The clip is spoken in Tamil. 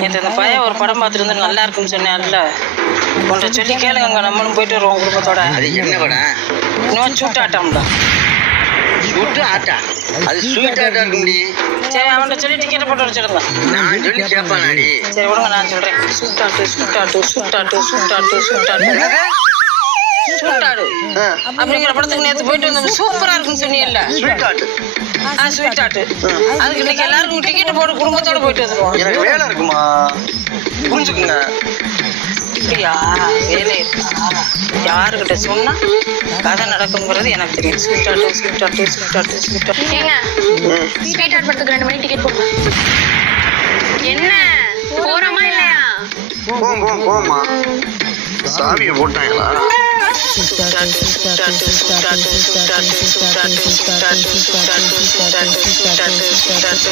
நேற்று அந்த பையன் ஒரு படம் பார்த்துட்டு வந்து நல்லா இருக்குன்னு சொன்னேன்ல, உன்கிட்ட சொல்லி கேளுங்க, நம்மளும் போயிட்டு வருவோம் குடும்பத்தோட. அது என்ன படம்? இன்னும் சூட்டாட்டம்ல. சூட்டு ஆட்டா? அது ஸ்வீட் ஆட்டா இருக்கு முடி. சரி, அவன்கிட்ட சொல்லி டிக்கெட்டை போட்டு வச்சிருந்தேன். நான் சொல்லி கேட்பானாடி. சரி விடுங்க, நான் சொல்றேன். சூட்டாட்டு சூட்டாட்டு சூட்டாட்டு சூட்டாட்டு சூட்டாட்டு சூட்டாடு அப்படிங்கிற படத்துக்கு நேற்று போயிட்டு வந்தோம். சூப்பரா இருக்குன்னு சொன்னீங்கல்ல, ஸ்வீட் ஆட்டு. ஸ்வீட் ஆட்டு. அதுக்கு இன்னைக்கு எல்லாருக்கும் டிக்கெட் போட்டு குடும்பத்தோட போயிட்டு வந்துருவோம். எனக்கு வேலை இருக்குமா, புரிஞ்சுக்குங்க. அப்படியா? வேலை இருக்கா? யாருக்கிட்ட சொன்னா கதை நடக்குங்கிறது எனக்கு தெரியும். ஸ்வீட் ஆட்டு ஸ்வீட் ஆட்டு ஸ்வீட் ஆட்டு ஸ்வீட் ஆட்டு. ஏங்க, ஸ்வீட் ஆட் படத்துக்கு 2 மணிக்கு டிக்கெட் போடுங்க. என்ன போறோமா இல்லையா? போமா. சாவியை போட்டாங்களா? சூட்டாட்டு சூட்டாட்டு சூட்டாட்டு சூட்டாட்டு சூட்டாட்டு சூட்டாட்டு சூட்டாட்டு சூட்டாட்டு சூட்டாட்டு சூட்டாட்டு.